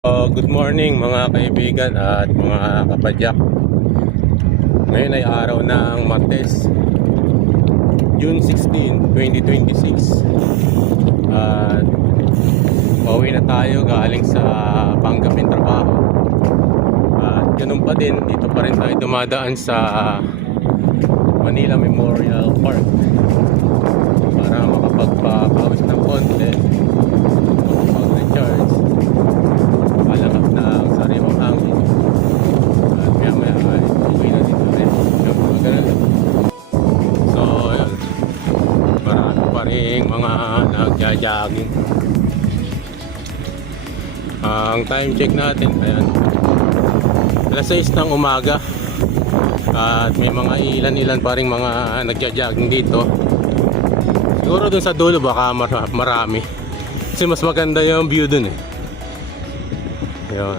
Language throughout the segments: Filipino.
Good morning mga kaibigan at mga kapadyak. Ngayon ay araw ng Martes, June 16, 2026. At pauwi na tayo galing sa panggaping trabaho. At ganun pa din, dito pa rin tayo dumadaan sa Manila Memorial Park para makapagpapawis ng konti, makapag-recharge, malakap ng sariwang hangin. At maya ay uwi na dito rin yung mga ganun. So yun, marami pa rin mga nagja-jogging. Ang time check natin, ayan, alas 6 ng umaga. At may mga ilan-ilan pa rin mga nagja-jogging dito. Siguro dun sa dulo baka marami, kasi mas maganda yung view dun eh. Yun.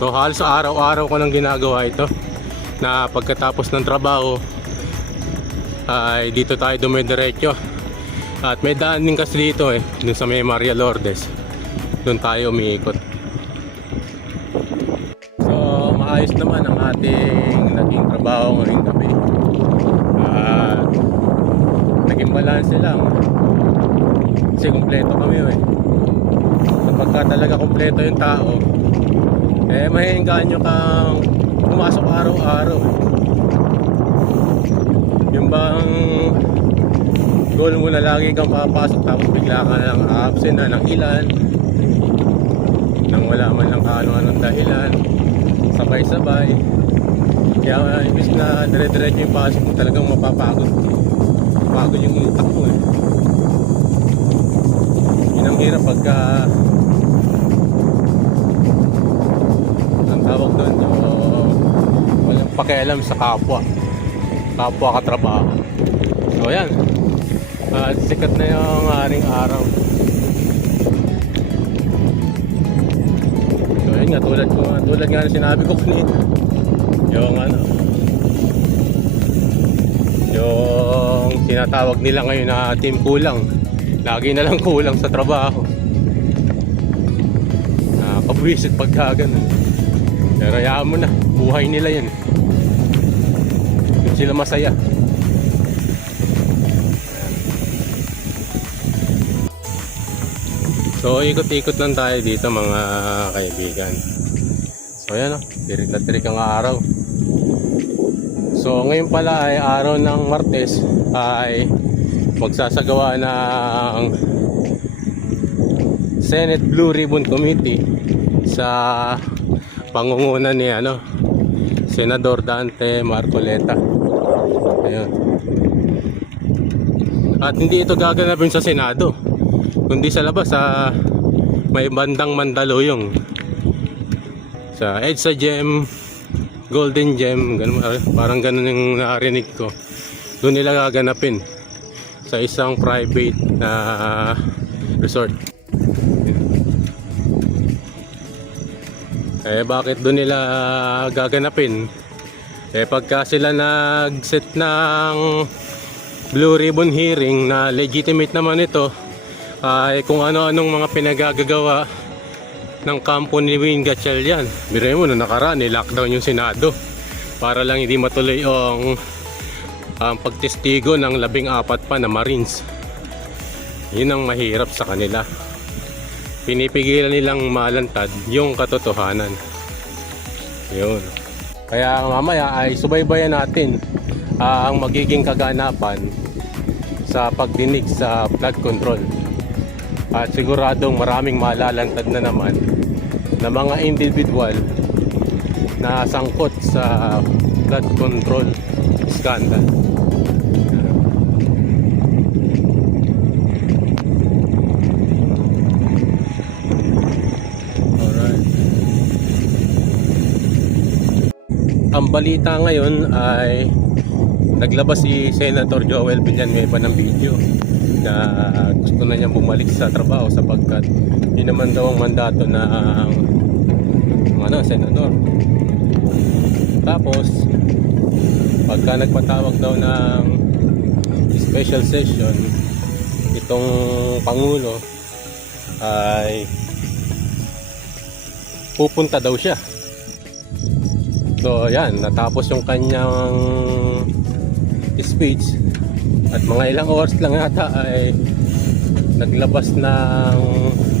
So halos araw-araw ko nang ginagawa ito, na pagkatapos ng trabaho ay dito tayo dumidiretso. At may daan din kasi dito eh, dun sa may Maria Lourdes. Dun tayo umiikot. So maayos naman ang ating naging trabaho ngayong gabi. Naging balanse lang, kasi kumpleto kami eh. Kapag talaga kumpleto yung tao, eh mahihingaan nyo kang pumasok araw-araw eh. Yung bang goal mo na lagi kang papasok tapos bigla ka lang absent na ng ilan, nang wala man lang kaano-anong dahilan, sabay-sabay. Kaya ibig na dire-diretso yung pasok mo, talagang mapapagod yung utak mo eh. Yun ang hirap pagka ang tawag doon, walang pakialam sa kapwa katrabaho. So yan, sikat na yung aring araw. So yun nga, tulad nga na sinabi ko kanina, yung tinatawag nila ngayon na team kulang. Lagi na lang kulang sa trabaho. Pabwisit pagka ganun. Pero hayaan mo na, buhay nila yan. Doon sila masaya. So ikot-ikot lang tayo dito mga kaibigan. So yan o, tirik-tirik ang araw. So ngayon pala ay araw ng Martes, ay magsasagawa ng Senate Blue Ribbon Committee sa pangunguna ni Senador Dante Marcoleta. Ayun. At hindi ito gaganapin sa Senado, kundi sa labas, sa may bandang Mandaluyong, sa EDSA Gem, Golden Gem, ganun, parang ganun yung narinig ko. Doon nila gaganapin sa isang private na resort. Bakit doon nila gaganapin? Pagka sila nag-set ng Blue Ribbon hearing na legitimate naman ito, ay kung ano-anong mga pinagagagawa ng kampo ni Win Gatchalian. Biruin mo, nung nakaraan lockdown yung Senado para lang hindi matuloy ang pagtestigo ng 14 pa na Marines. Yun ang mahirap sa kanila. Pinipigilan nilang malantad yung katotohanan. Yun. Kaya mamaya ay subaybayan natin ang magiging kaganapan sa pagdinig sa flood control. At siguradong maraming malalantad na naman na mga individual na sangkot sa flood control scandal. Alright. Ang balita ngayon ay naglabas si Senator Joel Villanueva ng video na gusto na niyang bumalik sa trabaho sapagkat hindi naman daw ang mandato ng senador. Tapos pagka nagpatawag daw ng special session itong Pangulo ay pupunta daw siya. So yan, natapos yung kanyang speech at mga ilang oras lang yata ay naglabas ng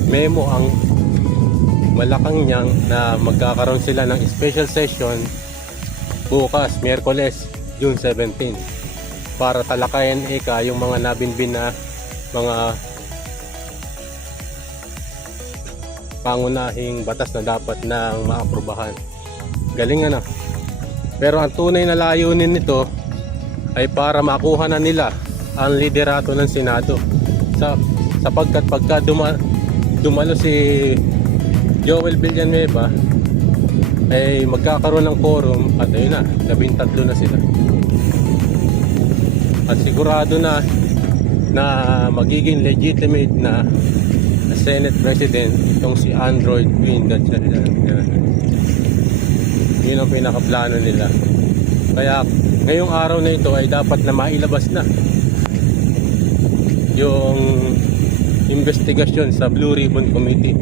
memo ang Malacanang na magkakaroon sila ng special session bukas, Miyerkules, June 17, para talakayan yung mga nabinbin na mga pangunahing batas na dapat nang maaprubahan. Galing ano. Pero ang tunay na layunin nito ay para makuha na nila ang liderato ng Senado. Sapagkat pagka dumalo si Joel Villanueva ay magkakaroon ng quorum at ayun na, 13 na sila. At sigurado na magiging legitimate na Senate President itong si Android Queen Gatchalian. Yun ang pinakaplano nila. Kaya ngayong araw na ito ay dapat na mailabas na yung investigasyon sa Blue Ribbon Committee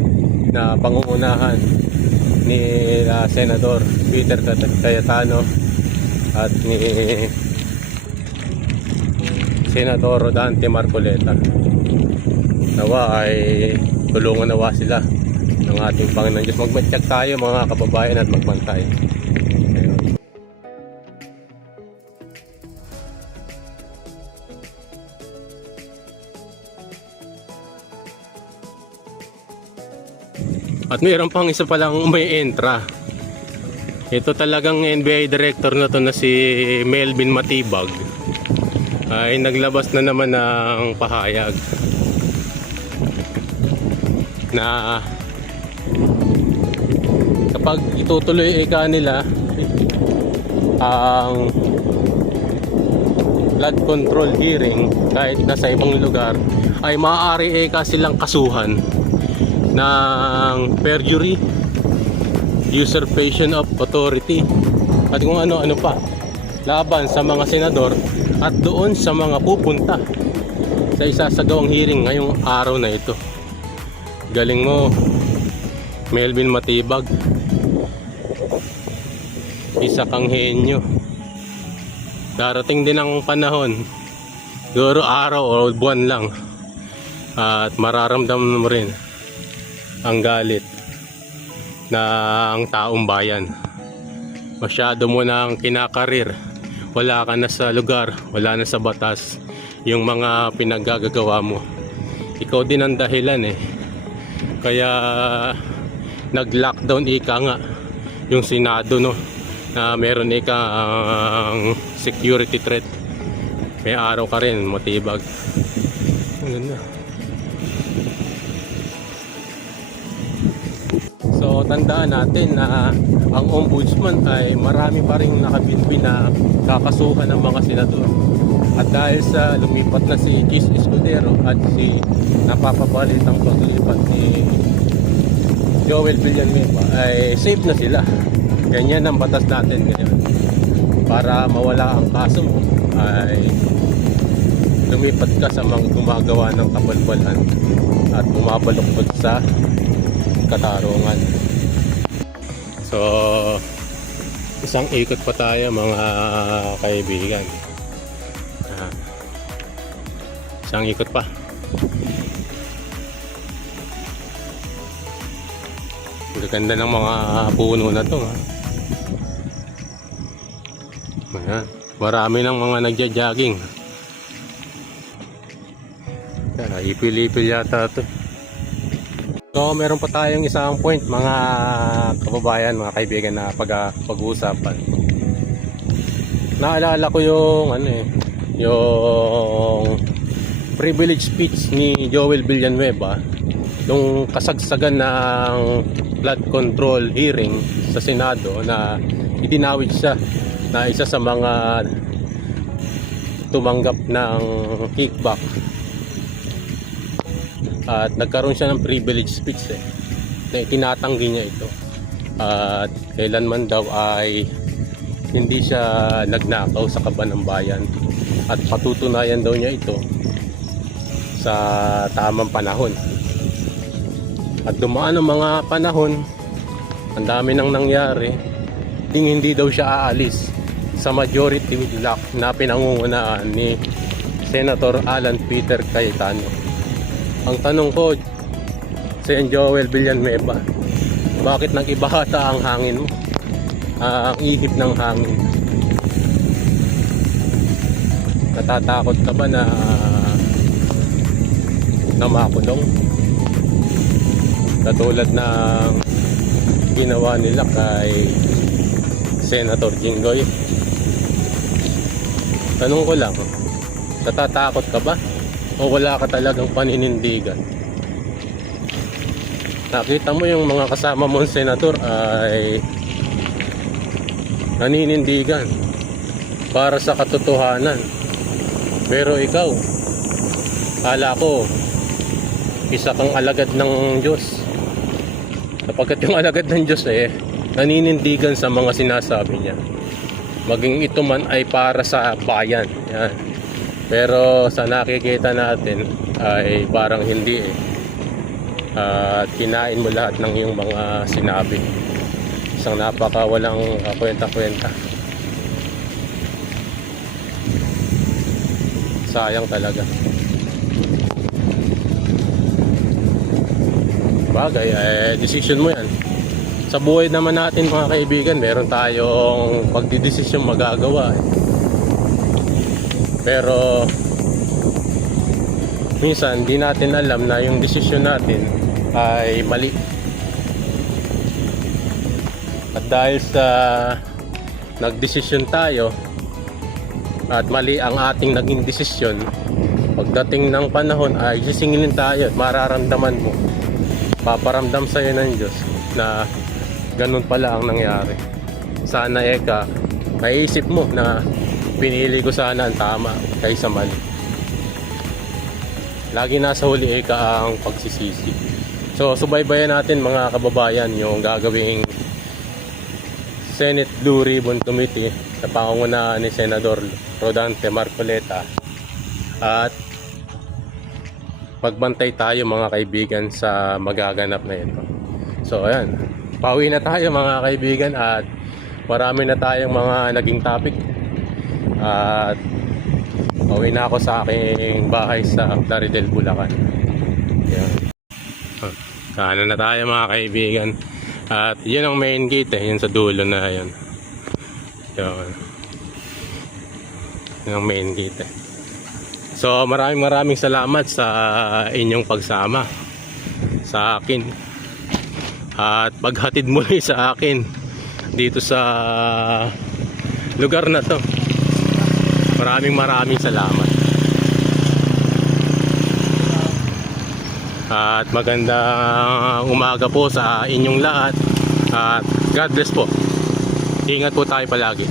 na pangungunahan ni Senador Peter Cayetano at ni Senador Rodante Marcoleta. Nawa ay tulungan nawa sila ng ating Panginoon Diyos. Magmatsyag tayo mga kababayan at magbantay. Ayun. At mayroon pang isa palang may entra. Ito talagang NBI director na to na si Melvin Matibag ay naglabas na naman ng pahayag na kapag itutuloy nila ang flood control hearing kahit nasa ibang lugar, ay maaari silang kasuhan ng perjury, usurpation of authority at kung ano-ano pa laban sa mga senador at doon sa mga pupunta sa isasagawang hearing ngayong araw na ito. Galing mo, Melvin Matibag. Isa kang henyo. Darating din ang panahon, siguro araw o buwan lang, at mararamdaman mo rin ang galit ng taong bayan. Masyado mo nang kinakarir, wala ka na sa lugar, wala na sa batas yung mga pinaggagawa mo. Ikaw din ang dahilan kaya nag-lockdown nga yung Senado, no, na meron ang security threat. May araw ka rin, Matibag. Ang ganda. So tandaan natin na ang ombudsman ay marami pa rin nakabinbin na kakasuhan ng mga senador. At dahil sa lumipat na si Chis Escudero at si napapabalitang paglipat ni Joel Villanueva, ay safe na sila. Ganyan ang batas natin ngayon. Para mawala ang kaso mo ay lumipat ka sa mga gumagawa ng kabalbalan at bumabaluktot sa katarungan. So isang ikot pa tayo mga kaibigan. Isang ikot pa. Ang ganda ng mga puno na to. Ayan. Marami ng mga nagja-jogging. Ipil-ipil yata to. So meron pa tayong isang point mga kababayan, mga kaibigan na pag-uusapan. Naalala ko yung yung privilege speech ni Joel Villanueva nung kasagsagan ng flood control hearing sa Senado, na idinawit siya na isa sa mga tumanggap ng kickback. At nagkaroon siya ng privilege speech na tinatanggi niya ito. At kailanman daw ay hindi siya nagnakaw sa kaban ng bayan. At patutunayan daw niya ito sa tamang panahon. At dumaan ang mga panahon, ang dami nang nangyari, hindi daw siya aalis sa majority lock na pinangungunahan ni Senator Alan Peter Cayetano. Ang tanong ko, Sen. Joel Villanueva, bakit nag-ibahata ang hangin mo? Ang ihip ng hangin. Natatakot ka ba na makulong? Katulad ng ginawa nila kay Senator Jinggoy. Tanong ko lang, natatakot ka ba? O wala ka talagang paninindigan? Nakita mo yung mga kasama mong senator ay naninindigan para sa katotohanan. Pero ikaw, kala ko isa kang alagad ng Diyos. Sapagkat yung alagad ng Diyos naninindigan sa mga sinasabi niya. Maging ito man ay para sa bayan. Yan. Pero sa nakikita natin ay parang hindi at kinain mo lahat ng iyong mga sinabi. Isang napaka walang kwenta-kwenta. Sayang talaga. Bagay, decision mo yan. Sa buhay naman natin mga kaibigan, meron tayong pagdidesisyon magagawa. Pero minsan di natin alam na yung desisyon natin ay mali. At dahil sa nagdesisyon tayo at mali ang ating naging desisyon, pagdating ng panahon ay sisingilin tayo at mararamdaman mo, paparamdam sa'yo ng Diyos na ganun pala ang nangyari. Sana maiisip mo na pinili ko sana ang tama kaysa mali. Lagi nasa huli ang pagsisisi. So subaybayan natin mga kababayan yung gagawing Senate Blue Ribbon Committee sa pangungunahan ni Senador Rodante Marcoleta. At magbantay tayo mga kaibigan sa magaganap na ito. So ayan, pauwi na tayo mga kaibigan at marami na tayong mga naging topic. At pauwi na ako sa aking bahay sa Plaridel, Bulacan. Ayan. Kanan na tayo mga kaibigan. At yun ang main gate yun sa dulo na yun. Yun. Yun ang main gate So maraming salamat sa inyong pagsama sa akin at paghatid muli sa akin dito sa lugar na to. Maraming salamat. At magandang umaga po sa inyong lahat. At God bless po. Ingat po tayo palagi.